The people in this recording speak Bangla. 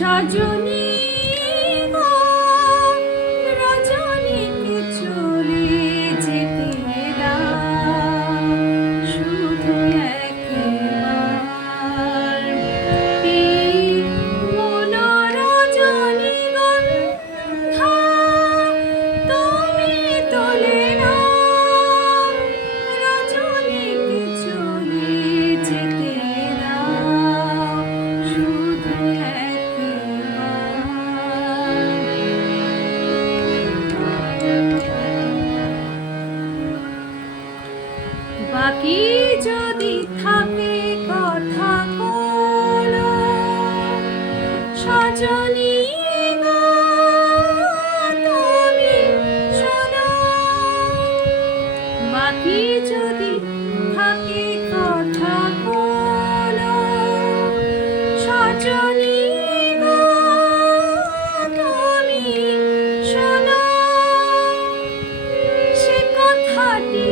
সজনী গো রজনীকে চলে যেতে দাও, শুধু একবার এই মনোরজনীগন্ধা তুমি তোলে নাও, রজনীকে চলে যেতে দাও, শুধু বাকি যদি থাকে কথা বলো সজনী গো তুমি শোনো, বাকি যদি থাকে কথা বলো সজনী গো তুমি শোনো, সে কথাটি